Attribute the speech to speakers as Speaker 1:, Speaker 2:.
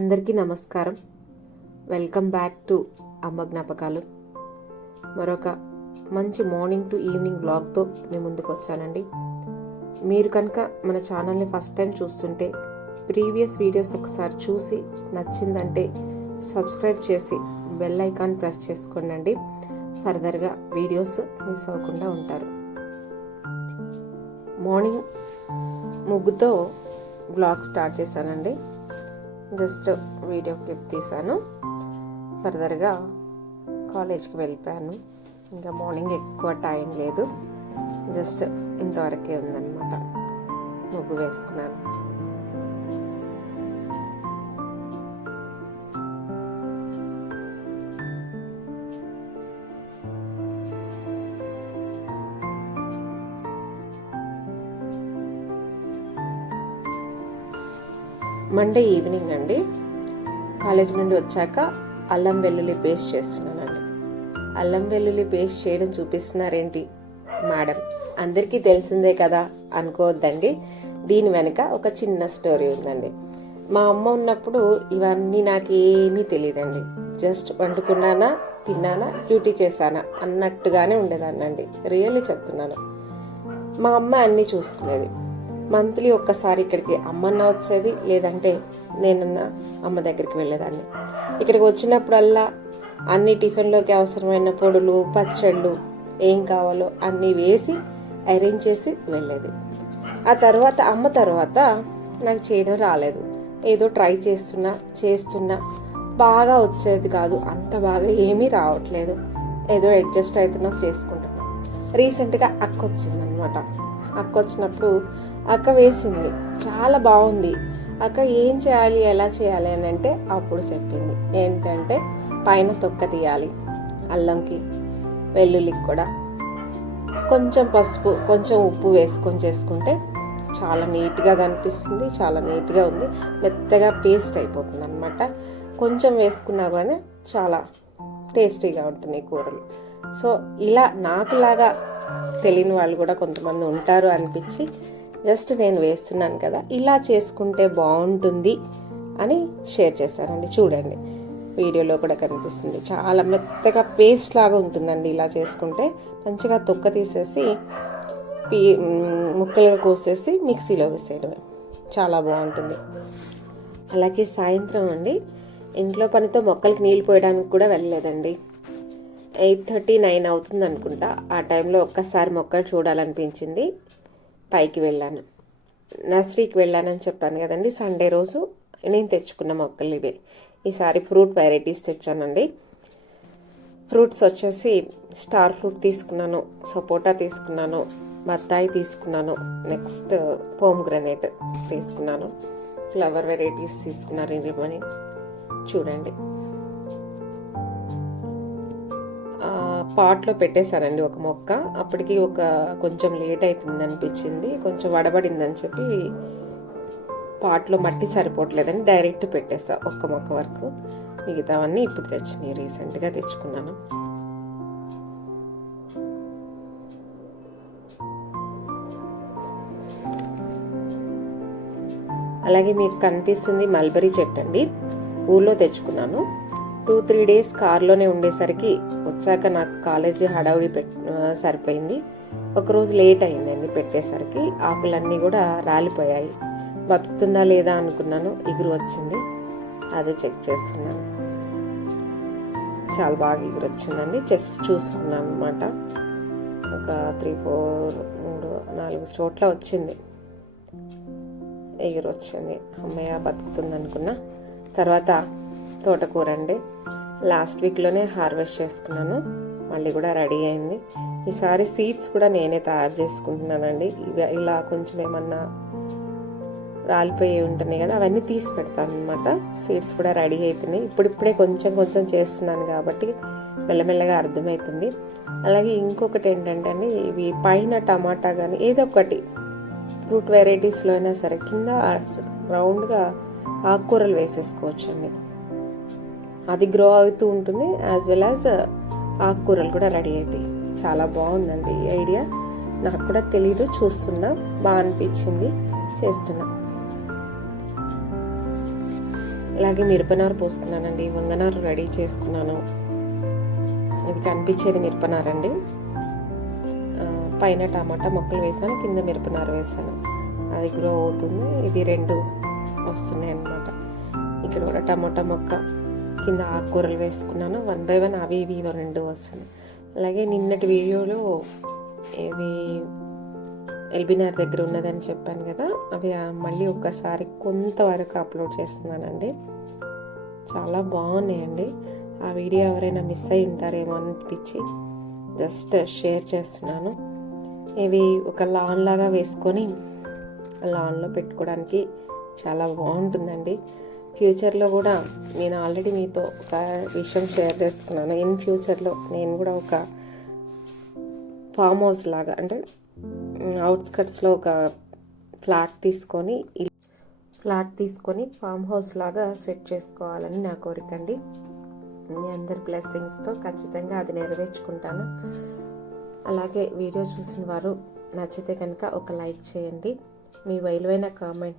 Speaker 1: అందరికీ నమస్కారం. Welcome back to అమ్మ జ్ఞాపకాలు. మరొక మంచి మార్నింగ్ టు ఈవినింగ్ బ్లాగ్తో మీ ముందుకు వచ్చానండి. మీరు కనుక మన ఛానల్ని ఫస్ట్ టైం చూస్తుంటే ప్రీవియస్ వీడియోస్ ఒకసారి చూసి నచ్చిందంటే సబ్స్క్రైబ్ చేసి బెల్ ఐకాన్ ప్రెస్ చేసుకోండి ఫర్దర్గా వీడియోస్ మిస్ అవ్వకుండా ఉంటారు. మార్నింగ్ ముగ్గుతో బ్లాగ్ స్టార్ట్ చేశానండి. జస్ట్ వీడియో క్లిప్ తీశాను. ఫర్దర్గా కాలేజ్కి వెళ్ళిపోయాను. ఇంకా మార్నింగ్ ఎక్కువ టైం లేదు. జస్ట్ ఇంతవరకే ఉందన్నమాట. ముగ్గు వేసుకున్నాను. మండే ఈవినింగ్ అండి. కాలేజ్ నుండి వచ్చాక అల్లం వెల్లుల్లి పేస్ట్ చేస్తున్నానండి. అల్లం వెల్లుల్లి పేస్ట్ చేయడం చూపిస్తున్నారేంటి? మేడం అందరికీ తెలిసిందే కదా అనుకోవద్దండి. దీని వెనుక ఒక చిన్న స్టోరీ ఉందండి. మా అమ్మ ఉన్నప్పుడు ఇవన్నీ నాకు ఏమీ తెలియదండి జస్ట్ వండుకున్నానా తిన్నానా డ్యూటీ చేశానా అన్నట్టుగానే ఉండేదాన్నండి. రియల్లీ చెప్తున్నాను. మా అమ్మ అన్నీ చూసుకునేది. మంత్లీ ఒక్కసారి ఇక్కడికి అమ్మన్న వచ్చేది లేదంటే నేనన్న అమ్మ దగ్గరికి వెళ్ళేదాన్ని. ఇక్కడికి వచ్చినప్పుడల్లా అన్ని టిఫిన్లోకి అవసరమైన పొడులు పచ్చళ్ళు ఏం కావాలో అన్నీ వేసి అరేంజ్ చేసి వెళ్ళేది. ఆ తర్వాత అమ్మ తర్వాత నాకు చేయడం రాలేదు. ఏదో ట్రై చేస్తున్నా చేస్తున్నా బాగా వచ్చేది కాదు. అంత బాగా ఏమీ రావట్లేదు. ఏదో అడ్జస్ట్ అవుతున్నాం చేసుకుంటున్నాం. రీసెంట్గా అక్క వచ్చిందనమాట అక్క వచ్చినప్పుడు అక్క వేసింది. చాలా బాగుంది. అక్క ఏం చేయాలి ఎలా చేయాలి అని అంటే అప్పుడు చెప్పింది. ఏంటంటే పైన తొక్క తీయాలి అల్లంకి వెల్లుల్లికి కూడా. కొంచెం పసుపు కొంచెం ఉప్పు వేసుకొని చేసుకుంటే చాలా నీట్గా కనిపిస్తుంది చాలా నీట్గా ఉంది. మెత్తగా పేస్ట్ అయిపోతుంది అనమాట కొంచెం వేసుకున్నా కానీ చాలా టేస్టీగా ఉంటున్నాయి కూరలు. సో ఇలా నాకులాగా తెలియని వాళ్ళు కూడా కొంతమంది ఉంటారు అనిపించి జస్ట్ నేను వేస్తున్నాను కదా ఇలా చేసుకుంటే బాగుంటుంది అని షేర్ చేశానండి. చూడండి వీడియోలో కూడా కనిపిస్తుంది. చాలా మెత్తగా పేస్ట్ లాగా ఉంటుందండి ఇలా చేసుకుంటే. మంచిగా తొక్క తీసేసి పీ ముక్కలుగా కోసేసి మిక్సీలో వేసేయడమే. చాలా బాగుంటుంది. అలాగే సాయంత్రం అండి ఇంట్లో పనితో మొక్కలకి నీళ్ళు పోయడానికి కూడా వెళ్ళలేదండి. ఎయిట్ థర్టీ నైన్ అవుతుంది అనుకుంటా. ఆ టైంలో ఒక్కసారి మొక్కలు చూడాలనిపించింది. పైకి వెళ్ళాను. నర్సరీకి వెళ్ళానని చెప్పాను కదండి. సండే రోజు నేను తెచ్చుకున్న మొక్కలు ఇవే. ఈసారి ఫ్రూట్ వెరైటీస్ తెచ్చానండి. ఫ్రూట్స్ వచ్చేసి స్టార్ ఫ్రూట్ తీసుకున్నాను సపోటా తీసుకున్నాను బత్తాయి తీసుకున్నాను నెక్స్ట్ పోమ్ గ్రనేట్ తీసుకున్నాను. ఫ్లవర్ వెరైటీస్ తీసుకున్నారు ఇవన్నీ చూడండి. పాట్లో పెట్టేశానండి ఒక మొక్క. అప్పటికి ఒక కొంచెం లేట్ అవుతుంది అనిపించింది కొంచెం వడబడిందని చెప్పి పాట్లో మట్టి సరిపోవట్లేదని డైరెక్ట్ పెట్టేసా ఒక్క మొక్క వరకు. మిగతావన్నీ ఇప్పుడు తెచ్చినాయి. రీసెంట్గా తెచ్చుకున్నాను. అలాగే మీకు కనిపిస్తుంది మల్బరీ చెట్టు అండి. ఊళ్ళో తెచ్చుకున్నాను. టూ త్రీ డేస్ కార్లోనే ఉండేసరికి వచ్చాక నాకు కాలేజీ హడావుడి పెట్ సరిపోయింది. ఒకరోజు లేట్ అయిందండి పెట్టేసరికి. ఆకులన్నీ కూడా రాలిపోయాయి. బతుకుతుందా లేదా అనుకున్నాను. ఎగురు వచ్చింది. అదే చెక్ చేస్తున్నాను. చాలా బాగా ఎగురు వచ్చిందండి. జస్ట్ చూసుకున్నాను అనమాట ఒక త్రీ ఫోర్ మూడు నాలుగు చోట్ల వచ్చింది. ఎగురు వచ్చింది. అమ్మయ్య బతుకుతుంది అనుకున్నా తర్వాత తోటకూర అండి లాస్ట్ వీక్లోనే హార్వెస్ట్ చేసుకున్నాను. మళ్ళీ కూడా రెడీ అయింది. ఈసారి సీడ్స్ కూడా నేనే తయారు చేసుకుంటున్నానండి. ఇవి ఇలా కొంచెం ఏమన్నా రాలిపోయి ఉంటున్నాయి కదా అవన్నీ తీసి పెడతాను అనమాట సీడ్స్ కూడా రెడీ అవుతున్నాయి ఇప్పుడిప్పుడే కొంచెం కొంచెం చేస్తున్నాను కాబట్టి మెల్లమెల్లగా అర్థమవుతుంది. అలాగే ఇంకొకటి ఏంటంటే అండి ఇవి పైన టమాటా కానీ ఏదో ఒకటి ఫ్రూట్ వెరైటీస్లో అయినా సరే కింద రౌండ్గా ఆకుకూరలు వేసేసుకోవచ్చండి అది గ్రో అవుతూ ఉంటుంది యాజ్ వెల్ యాజ్ ఆకుకూరలు కూడా రెడీ అవుతాయి చాలా బాగుందండి ఈ ఐడియా. నాకు కూడా తెలీదు చూస్తున్నా. బాగా అనిపించింది చేస్తున్నా. అలాగే మిరపనారు పోసుకున్నానండి వంగనారు రెడీ చేసుకున్నాను. ఇది కనిపించేది మిరపనారండి. పైన టమాటా మొక్కలు వేసాను కింద మిరపనారు వేసాను. అది గ్రో అవుతుంది. ఇది రెండు వస్తున్నాయి అన్నమాట ఇక్కడ కూడా టమాటా మొక్క కింద ఆకుకూరలు వేసుకున్నాను. వన్ బై వన్ అవి ఇవి రెండు వస్తున్నాయి అలాగే నిన్నటి వీడియోలో ఇది ఎల్బినార్ దగ్గర ఉన్నదని చెప్పాను కదా అవి మళ్ళీ ఒక్కసారి కొంతవరకు అప్లోడ్ చేస్తున్నానండి. చాలా బాగున్నాయండి. ఆ వీడియో ఎవరైనా మిస్ అయి ఉంటారేమో అనిపించి జస్ట్ షేర్ చేస్తున్నాను. ఇవి ఒక లాన్ లాగా వేసుకొని లాన్లో పెట్టుకోవడానికి చాలా బాగుంటుందండి. ఫ్యూచర్లో కూడా నేను ఆల్రెడీ మీతో ఒక విషయం షేర్ చేసుకున్నాను. ఇన్ ఫ్యూచర్లో నేను కూడా ఒక ఫామ్ హౌస్ లాగా అంటే అవుట్స్కట్స్లో ఒక ఫ్లాట్ తీసుకొని ఫ్లాట్ తీసుకొని ఫామ్ హౌస్ లాగా సెట్ చేసుకోవాలని నా కోరిక అండి. మీ అందరి బ్లెస్సింగ్స్తో ఖచ్చితంగా అది నెరవేర్చుకుంటాను. అలాగే వీడియో చూసిన వారు నచ్చితే కనుక ఒక లైక్ చేయండి. మీ విలువైన కామెంట్